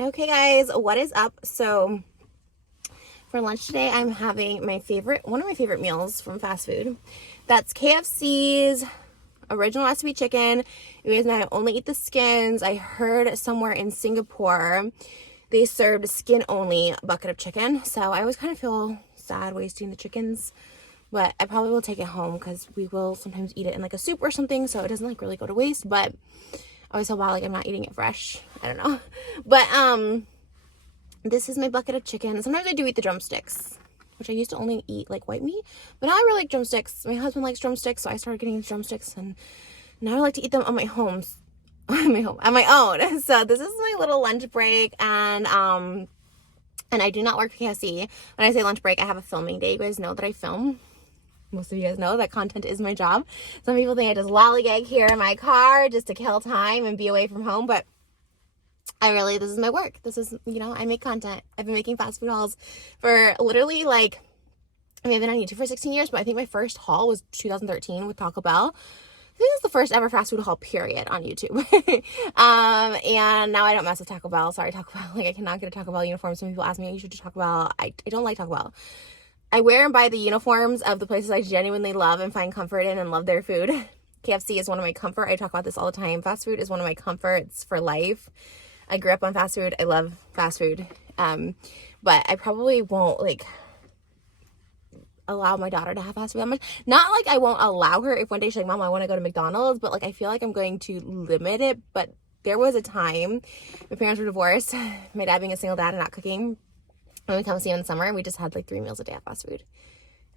Okay guys, what is up? So for lunch today, I'm having one of my favorite meals from fast food. That's KFC's original recipe chicken. You guys know I only eat the skins. I heard somewhere in Singapore they served skin only bucket of chicken. So I always kind of feel sad wasting the chickens, but I probably will take it home because we will sometimes eat it in like a soup or something, so it doesn't like really go to waste. But I always feel bad like I'm not eating it fresh. I don't know. But this is my bucket of chicken. Sometimes I do eat the drumsticks, which I used to only eat like white meat, but now I really like drumsticks. My husband likes drumsticks, so I started getting drumsticks, and now I like to eat them on my own. So this is my little lunch break, and I do not work for KFC. When I say lunch break, I have a filming day. You guys know that I film. Most of you guys know that content is my job. Some people think I just lollygag here in my car just to kill time and be away from home, but this is my work. This is, I make content. I've been making fast food hauls for literally I've been on YouTube for 16 years, but I think my first haul was 2013 with Taco Bell. I think it's the first ever fast food haul period on YouTube. And now I don't mess with Taco Bell. Sorry, Taco Bell. I cannot get a Taco Bell uniform. Some people ask me, you should do Taco Bell. I don't like Taco Bell. I wear and buy the uniforms of the places I genuinely love and find comfort in and love their food. KFC is one of my comfort. I talk about this all the time. Fast food is one of my comforts for life. I grew up on fast food. I love fast food. But I probably won't allow my daughter to have fast food that much. Not like I won't allow her if one day she's like, Mom, I want to go to McDonald's, but I feel like I'm going to limit it. But there was a time my parents were divorced, my dad being a single dad and not cooking. When we come see him in the summer, we just had 3 meals a day of fast food.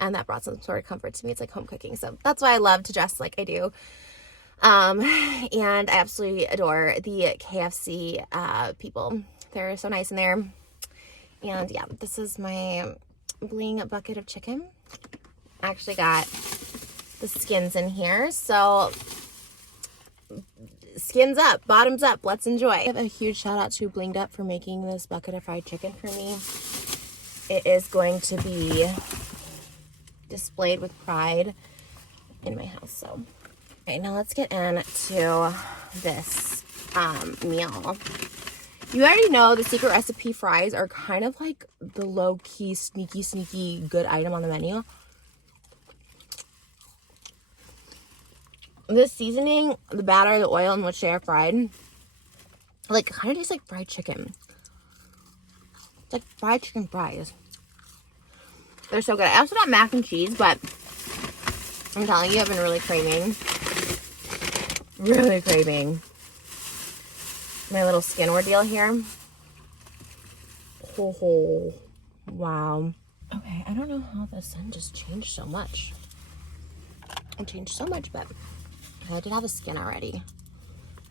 And that brought some sort of comfort to me. It's like home cooking. So that's why I love to dress like I do. And I absolutely adore the KFC people. They're so nice in there. And yeah, this is my bling bucket of chicken. I actually got the skins in here. So skins up, bottoms up, let's enjoy. I have a huge shout out to Blinged Up for making this bucket of fried chicken for me. It is going to be displayed with pride in my house. So, all right, now let's get into this meal. You already know the secret recipe fries are kind of like the low-key, sneaky good item on the menu. This seasoning, the batter, the oil in which they are fried, kind of tastes like fried chicken. It's like fried chicken fries. They're so good. I also got mac and cheese, but I'm telling you, I've been really craving my little skin ordeal here. Oh, wow. Okay, I don't know how the sun just changed so much. It changed so much, but I did have a skin already.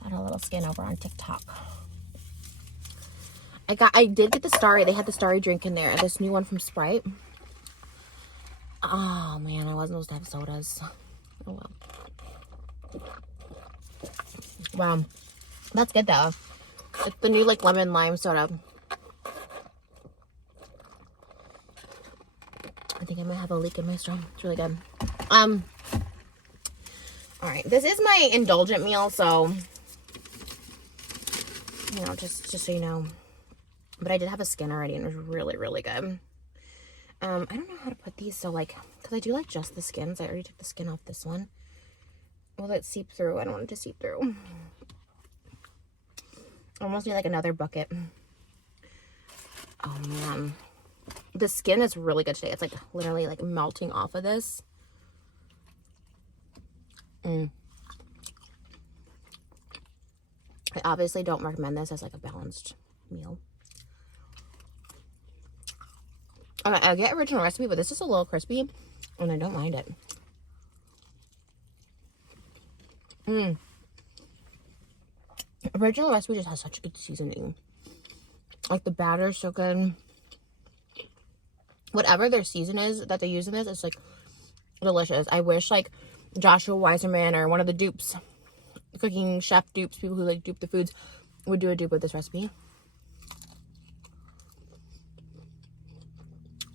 I had a little skin over on TikTok. I did get the Starry. They had the Starry drink in there. This new one from Sprite. Oh man, I wasn't supposed to have sodas. Oh well. Wow. That's good though. It's the new lemon lime soda. I think I might have a leak in my straw. It's really good. Alright, this is my indulgent meal, so just so you know. But I did have a skin already and it was really, really good. I don't know how to put these, so because I do like just the skins. I already took the skin off this one. Will it seep through? I don't want it to seep through. I almost need another bucket. Oh man. The skin is really good today. It's literally melting off of this. I obviously don't recommend this as a balanced meal. Okay, I get original recipe, but this is a little crispy, and I don't mind it. Original recipe just has such good seasoning. The batter is so good. Whatever their season is that they use in this, it's delicious. I wish Joshua Weiserman or one of the dupes, cooking chef dupes, people who dupe the foods, would do a dupe with this recipe.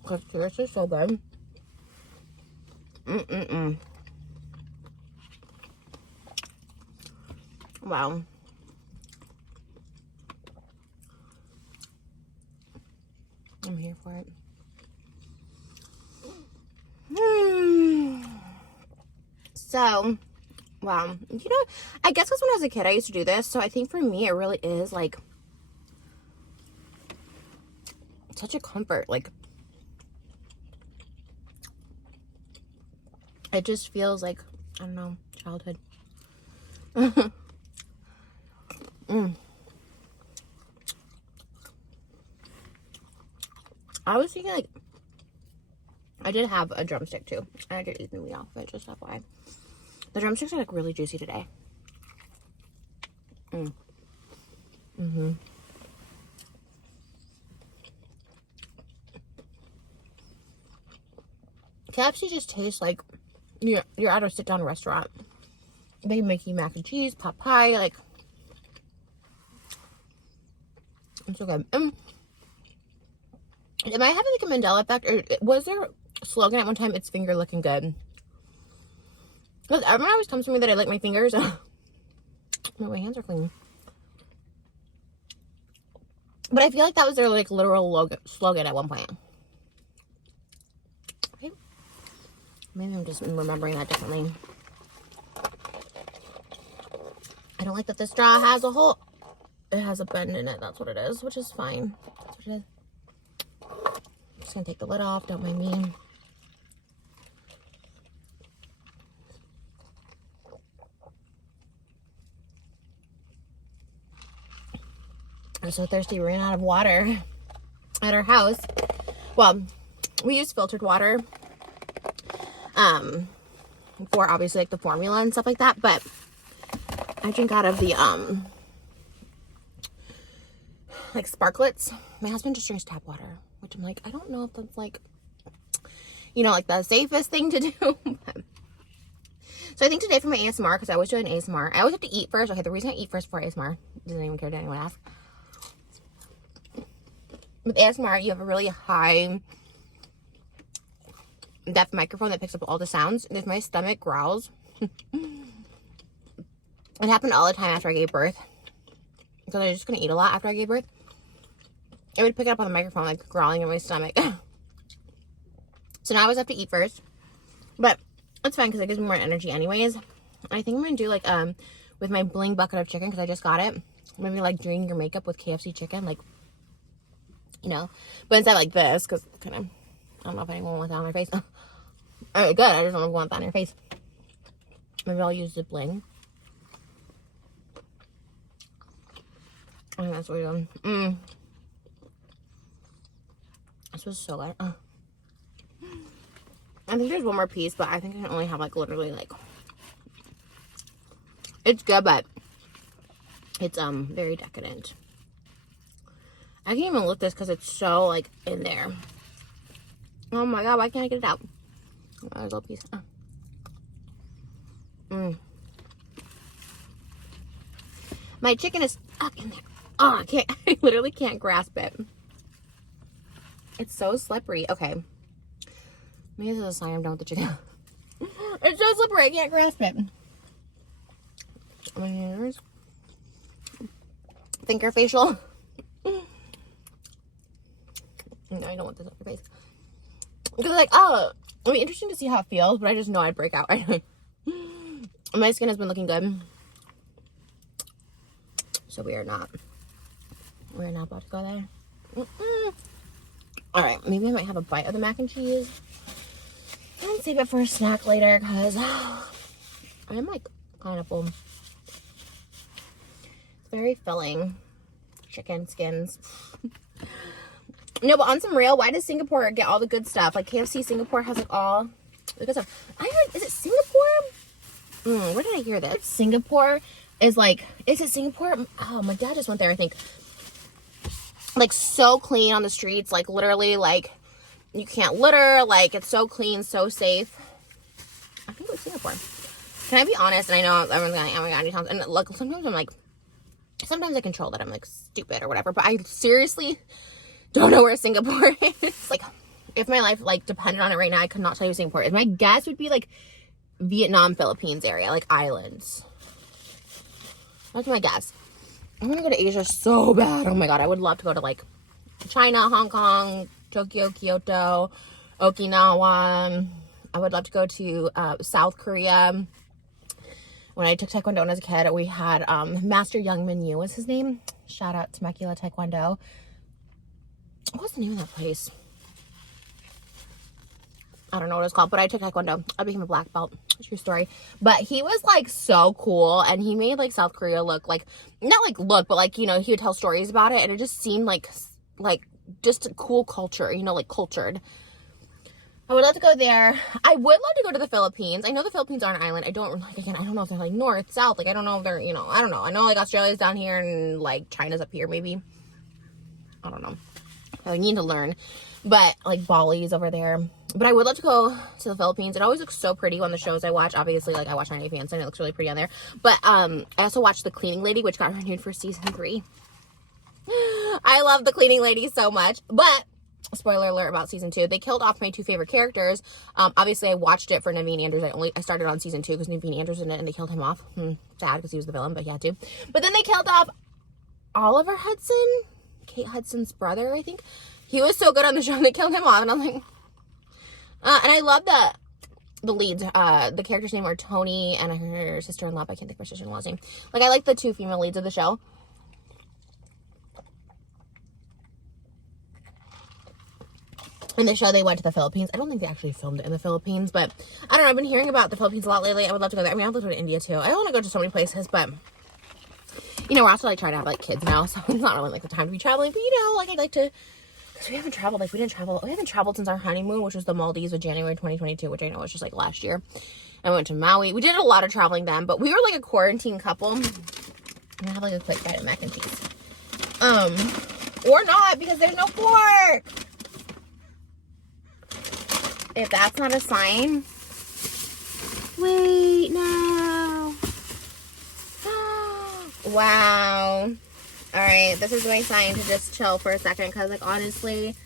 Because seriously, so good. Wow. I'm here for it. So, wow. You know, I guess because when I was a kid, I used to do this. So I think for me, it really is like such a comfort. Like, it just feels like, I don't know, childhood. I was thinking, like, I did have a drumstick too. And I did eat the meat off of it, just FYI. The drumsticks are like really juicy today. KFC just tastes like you're at a sit-down restaurant. They make you mac and cheese, pot pie, like, it's so good. Am I having like a Mandela effect, or was there a slogan at one time, it's finger looking good? Because everyone always comes to me that I like my fingers. My hands are clean. But I feel like that was their like literal slogan at one point. Okay. Maybe I'm just remembering that differently. I don't like that the straw has a hole. It has a bend in it. That's what it is, which is fine. That's what it is. I'm just gonna take the lid off. Don't mind me. I'm so thirsty. We ran out of water at our house. Well, we use filtered water for obviously like the formula and stuff like that, but I drink out of the like sparklets. My husband just drinks tap water, which I'm like, I don't know if that's like, you know, like the safest thing to do. So I think today for my ASMR, because I always do an ASMR, I always have to eat first. Okay, the reason I eat first for ASMR, doesn't even care to anyone ask. With ASMR, you have a really high depth microphone that picks up all the sounds. And if my stomach growls, it happened all the time after I gave birth, because I was just gonna eat a lot after I gave birth. It would pick it up on the microphone, like growling in my stomach. So now I always have to eat first, but it's fine because it gives me more energy anyways. I think I'm gonna do like with my bling bucket of chicken, because I just got it. Maybe like doing your makeup with KFC chicken, like, you know, but instead like this, because kind of, I don't know if anyone wants that on their face. Alright, good. I just don't want that on your face. Maybe I'll use the bling. I think that's what we're doing. This was so good. I think there's one more piece, but I think I can only have like literally like, it's good, but it's very decadent. I can't even lift this because it's so like in there. Oh my god, why can't I get it out? Oh, there's a little piece. My chicken is stuck in there. Oh, I can't. I literally can't grasp it. It's so slippery. Okay. Maybe this is a sign I'm done with the chicken. It's so slippery. I can't grasp it. My hands. Finger facial. No, I don't want this on your face. Because like, oh, it'll be interesting to see how it feels, but I just know I'd break out. My skin has been looking good. So we're not about to go there. Alright, maybe I might have a bite of the mac and cheese and save it for a snack later, because I'm like kind of full. It's very filling. Chicken skins. No, but on some real, why does Singapore get all the good stuff? Like KFC Singapore has like all the good stuff. I heard, is it Singapore? Where did I hear this? Singapore is like, is it Singapore? Oh, my dad just went there, I think. Like so clean on the streets, like literally like you can't litter, like it's so clean, so safe. I think it was Singapore. Can I be honest? And I know everyone's going, oh my god, sounds, and look, sometimes I'm like, sometimes I control that I'm like stupid or whatever, but I seriously don't know where Singapore is. Like, if my life like depended on it right now, I could not tell you Singapore is. My guess would be like Vietnam, Philippines area, like islands. That's my guess. I want to go to Asia so bad. Oh my god, I would love to go to like China, Hong Kong, Tokyo, Kyoto, Okinawa. I would love to go to South Korea. When I took Taekwondo when I was a kid, we had Master Youngmin Yu was his name. Shout out to Temecula Taekwondo. What was the name of that place? I don't know what it's called, but I took Taekwondo. I became a black belt. True story. But he was like so cool, and he made like South Korea look like, not like look, but like, you know, he would tell stories about it, and it just seemed like just a cool culture, you know, like cultured. I would love to go there. I would love to go to the Philippines. I know the Philippines are an island. I don't know if they're like north, south. Like, I don't know if they're, you know, I don't know. I know like Australia's down here and like China's up here maybe. I don't know. I need to learn. But like Bali's over there. But I would love to go to the Philippines. It always looks so pretty on the shows I watch. Obviously, like I watch 90 Day Fiancé and it looks really pretty on there. But I also watched The Cleaning Lady, which got renewed for season 3. I love The Cleaning Lady so much. But spoiler alert about season 2, they killed off my 2 favorite characters. Obviously I watched it for Naveen Andrews. I started on season 2 because Naveen Andrews in it, and they killed him off. Sad because he was the villain, but he had to. But then they killed off Oliver Hudson, Kate Hudson's brother, I think. He was so good on the show, they killed him off, and I'm like, and I love the leads. The character's name are Tony and her sister-in-law. I can't think of her sister-in-law's name. Like, I like the 2 female leads of the show. In the show, they went to the Philippines. I don't think they actually filmed it in the Philippines, but I don't know. I've been hearing about the Philippines a lot lately. I would love to go there. I mean, I'd love to go to India too. I want to go to so many places, but you know, we're also like trying to have like kids now, so it's not really like the time to be traveling. But you know, like I'd like to, because we haven't traveled. Like we haven't traveled since our honeymoon, which was the Maldives of January 2022, which I know was just like last year. I went to Maui. We did a lot of traveling then, but we were like a quarantine couple. I'm gonna have like a quick bite of mac and cheese, or not, because there's no fork. If that's not a sign, wait, no. Wow. All right, this is my sign to just chill for a second, because like honestly,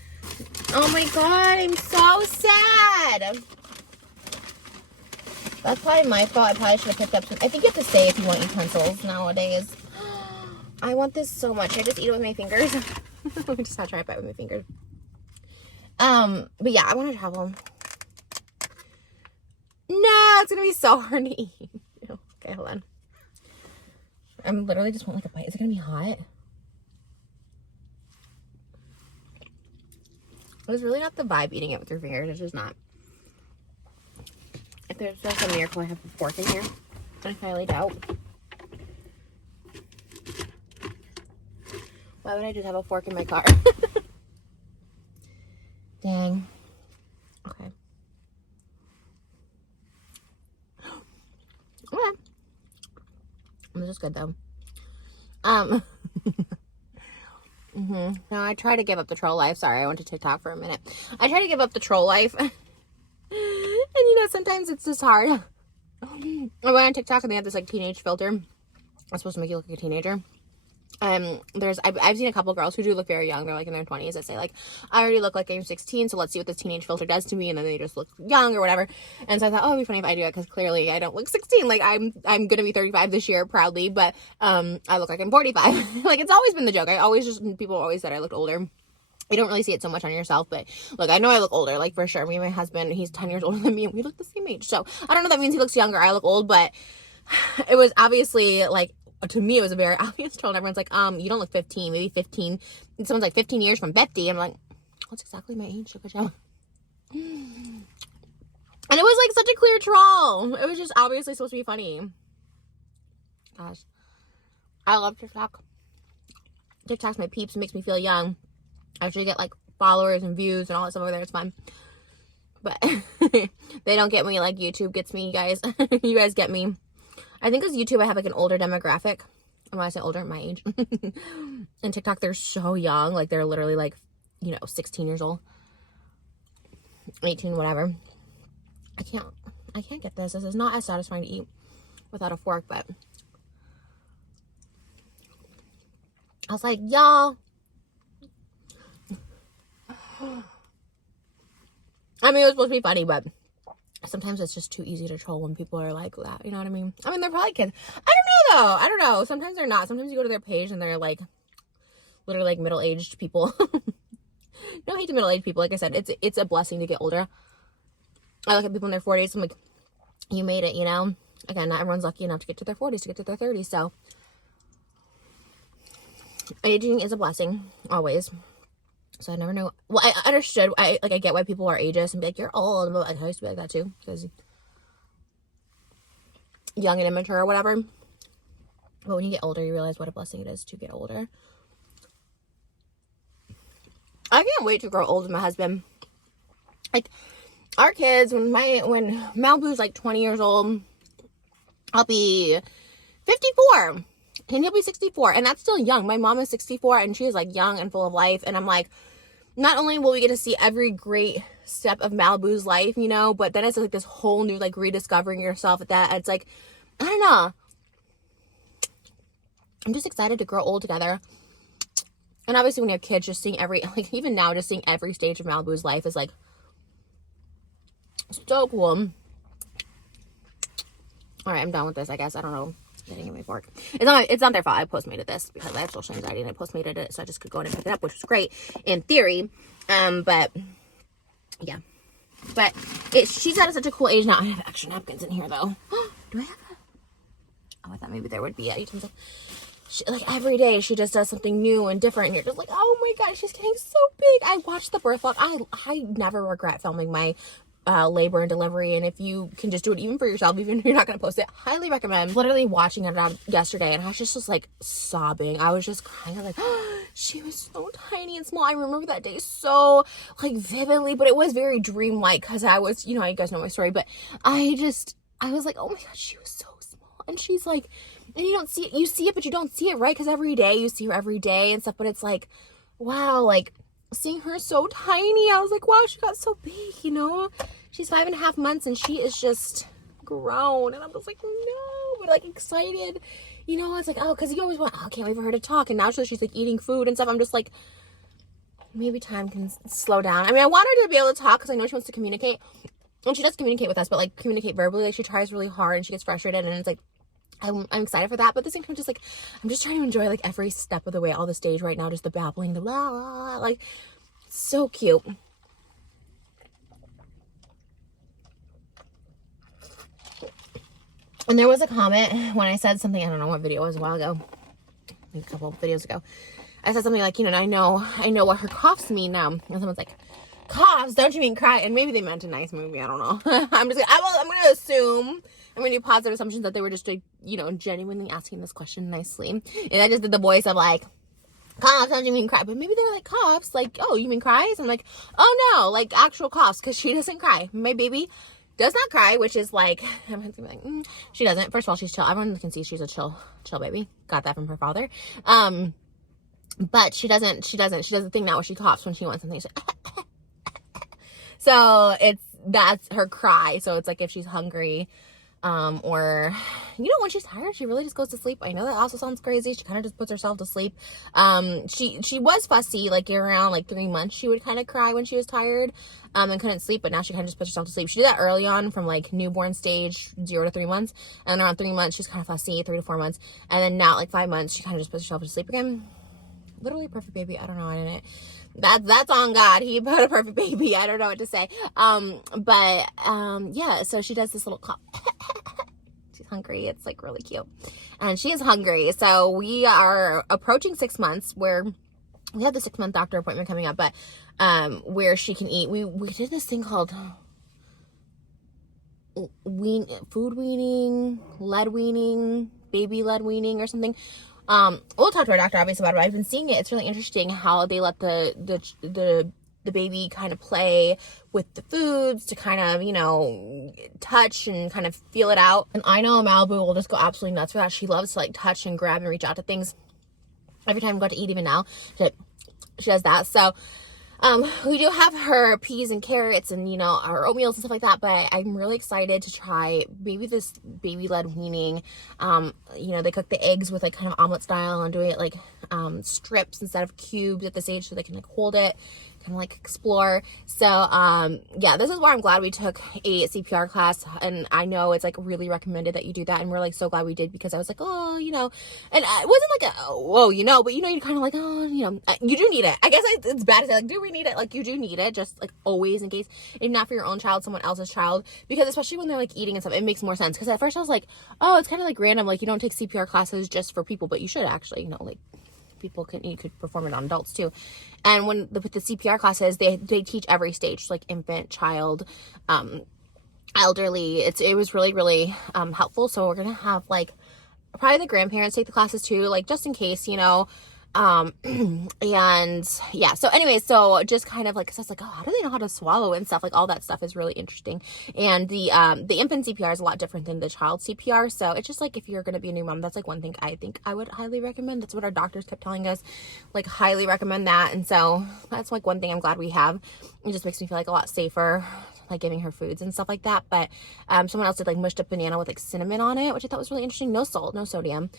oh my god, I'm so sad. That's probably my fault. I probably should have picked up some. I think you have to say if you want utensils nowadays. I want this so much. I just eat it with my fingers. Let me just not try it with my fingers. But yeah, I want to travel. No, it's gonna be so hard to eat. Okay, hold on. I'm literally just want like a bite. Is it gonna be hot? It's really not the vibe eating it with your fingers. It's just not. If there's just a miracle I have a fork in here, I highly doubt. Why would I just have a fork in my car? Dang. Okay. Okay. This is good though. No, I try to give up the troll life. Sorry, I went to TikTok for a minute. I try to give up the troll life. And you know, sometimes it's just hard. I went on TikTok and they have this like teenage filter. It's supposed to make you look like a teenager. I've seen a couple girls who do look very young. They're like in their 20s that say like, I already look like I'm 16, so let's see what this teenage filter does to me. And then they just look young or whatever. And so I thought, oh, it'd be funny if I do it, because clearly I don't look 16. Like I'm gonna be 35 this year proudly, but I look like I'm 45. Like it's always been the joke. People always said I looked older. I don't really see it so much on yourself, but look, I know I look older, like for sure. Me and my husband, he's 10 years older than me, and we look the same age. So I don't know if that means he looks younger, I look old, but it was obviously like, to me, it was a very obvious troll. And everyone's like, you don't look 15, maybe 15. And someone's like, 15 years from 50. I'm like, that's exactly my age. Look at you. And it was like such a clear troll. It was just obviously supposed to be funny. Gosh. I love TikTok. TikTok's my peeps. It makes me feel young. I actually get like followers and views and all that stuff over there. It's fun. But they don't get me like YouTube gets me, you guys. You guys get me. I think as YouTube, I have like an older demographic. And when I say older, my age. And TikTok, they're so young. Like they're literally like, 16 years old. 18, whatever. I can't get this. This is not as satisfying to eat without a fork, but I was like, y'all. I mean, it was supposed to be funny, but sometimes it's just too easy to troll when people are like that. You know what I mean? I mean, they're probably kids. I don't know, though. I don't know. Sometimes they're not. Sometimes you go to their page and they're like literally like middle-aged people. no hate to middle-aged people. Like I said, it's a blessing to get older. I look at people in their 40s, I'm like, you made it, you know? Again, not everyone's lucky enough to get to their 40s, to get to their 30s, so aging is a blessing, always. So I never know. Well, I understood. I get why people are ageist and be like, you're old. But I used to be like that too, because young and immature or whatever. But when you get older, you realize what a blessing it is to get older. I can't wait to grow old with my husband. Like, our kids, when Malibu's like 20 years old, I'll be 54. And he'll be 64. And that's still young. My mom is 64 and she is like young and full of life. And I'm like, not only will we get to see every great step of Malibu's life, you know, but then it's like this whole new, like, rediscovering yourself at that. It's like, I don't know. I'm just excited to grow old together. And obviously when you have kids, just seeing like, even now, just seeing every stage of Malibu's life is like so cool. All right, I'm done with this, I guess. I don't know. Getting in my fork. It's not their fault. I postmated this because I have social anxiety and I postmated it, so I just could go in and pick it up, which was great in theory. But yeah. But she's at such a cool age now. I have extra napkins in here though. Do I have a... Oh, I thought maybe there would be utensils. Like every day she just does something new and different and you're just like, oh my god, she's getting so big. I watched the birth vlog. I never regret filming my labor and delivery, and if you can just do it even for yourself, even if you're not going to post it, highly recommend. Literally watching it yesterday and I was just like sobbing. I was just crying. I was like, oh, she was so tiny and small. I remember that day so like vividly, but it was very dreamlike because I was, you know, you guys know my story, but I was like, oh my god, she was so small. And she's like, and you don't see it, you see it, but you don't see it, right? Because every day you see her every day and stuff, but it's like, wow, like seeing her so tiny, I was like, wow, she got so big, you know? She's 5.5 months and she is just grown. And I'm just like, no, but like excited. You know, it's like, oh, because you always want, oh, I can't wait for her to talk. And now she's like eating food and stuff. I'm just like, maybe time can slow down. I mean, I want her to be able to talk because I know she wants to communicate. And she does communicate with us, but like communicate verbally. Like she tries really hard and she gets frustrated. And it's like, I'm excited for that, but at the same time, just like, I'm just trying to enjoy like every step of the way, all the stage right now, just the babbling, the blah, blah, blah, like, so cute. And there was a comment when I said something, I don't know what video it was, a while ago, a couple of videos ago, I said something like, you know, I know what her coughs mean now, and someone's like, coughs, don't you mean cry? And maybe they meant a nice movie, I don't know. I'm going to assume, I'm going to do positive assumptions that they were just, like, you know, genuinely asking this question nicely. And I just did the voice of, like, coughs, don't you mean cry? But maybe they were like, coughs, like, oh, you mean cries? I'm like, oh, no, like, actual coughs, because she doesn't cry. My baby does not cry, which is, like, I'm going to be like, she doesn't. First of all, she's chill. Everyone can see she's a chill baby. Got that from her father. But she does the thing now where she coughs when she wants something. So that's her cry. So it's like if she's hungry, or, you know, when she's tired, she really just goes to sleep. I know that also sounds crazy. She kind of just puts herself to sleep. She was fussy, like around like 3 months, she would kind of cry when she was tired, and couldn't sleep, but now she kind of just puts herself to sleep. She did that early on from like newborn stage, 0 to 3 months. And around 3 months, she's kind of fussy, 3 to 4 months. And then now like 5 months, she kind of just puts herself to sleep again. Literally a perfect baby. I don't know. I didn't. That's on God. He put a perfect baby. I don't know what to say. Yeah, so she does this little cough. She's hungry. It's like really cute. And she is hungry. So we are approaching 6 months where we have the 6-month doctor appointment coming up, but where she can eat. We did this thing called food weaning, lead weaning, baby lead weaning or something. We'll talk to our doctor obviously about it, but I've been seeing it. It's really interesting how they let the baby kind of play with the foods to kind of, you know, touch and kind of feel it out. And I know Malibu will just go absolutely nuts for that. She loves to like touch and grab and reach out to things. Every time we go to eat, even now, she does that. So, we do have her peas and carrots and, you know, our oatmeals and stuff like that, but I'm really excited to try maybe this baby led weaning. You know, they cook the eggs with like kind of omelet style and doing it like strips instead of cubes at this age so they can like hold it kind of like explore. So yeah, this is where I'm glad we took a CPR class, and I know it's like really recommended that you do that, and we're like so glad we did, because I was like, oh, you know, and it wasn't like a whoa, you know, but you know, you're kind of like, oh, you know, you do need it. I guess it's bad to say like, do we need it? Like, you do need it, just like always, in case, if not for your own child, someone else's child, because especially when they're like eating and stuff, it makes more sense. Because at first I was like, oh, it's kind of like random, like you don't take CPR classes just for people, but you should actually, you know, like you could perform it on adults too. And with the CPR classes, they teach every stage, like infant, child, elderly. It was really, really helpful. So we're gonna have like probably the grandparents take the classes too, like just in case, you know. And yeah, so anyways, so just kind of like, cause I was like, oh, how do they know how to swallow and stuff? Like all that stuff is really interesting. And the infant CPR is a lot different than the child CPR. So it's just like, if you're going to be a new mom, that's like one thing I think I would highly recommend. That's what our doctors kept telling us, like highly recommend that. And so that's like one thing I'm glad we have. It just makes me feel like a lot safer, like giving her foods and stuff like that. But someone else did like mushed up banana with like cinnamon on it, which I thought was really interesting. No salt, no sodium.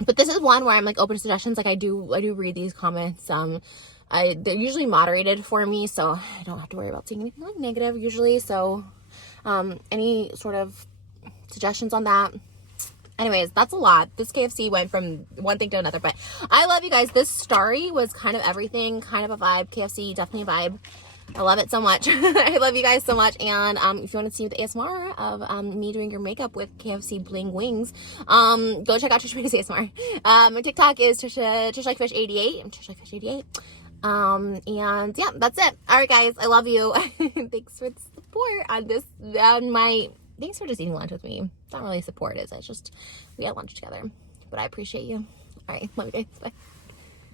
But this is one where I'm like open to suggestions. Like I do read these comments. They're usually moderated for me, so I don't have to worry about seeing anything like negative usually. So any sort of suggestions on that? Anyways, that's a lot. This KFC went from one thing to another, but I love you guys. This story was kind of everything, kind of a vibe. KFC, definitely a vibe. I love it so much. I love you guys so much. And if you want to see the ASMR of me doing your makeup with KFC bling wings, go check out Trish Makes ASMR. My TikTok is TrishLikeFish88. I'm TrishLikeFish88. And yeah, that's it. All right, guys, I love you. Thanks for the support on this. Thanks for just eating lunch with me. It's not really support, is it? It's just we had lunch together. But I appreciate you. All right, love you guys. Bye.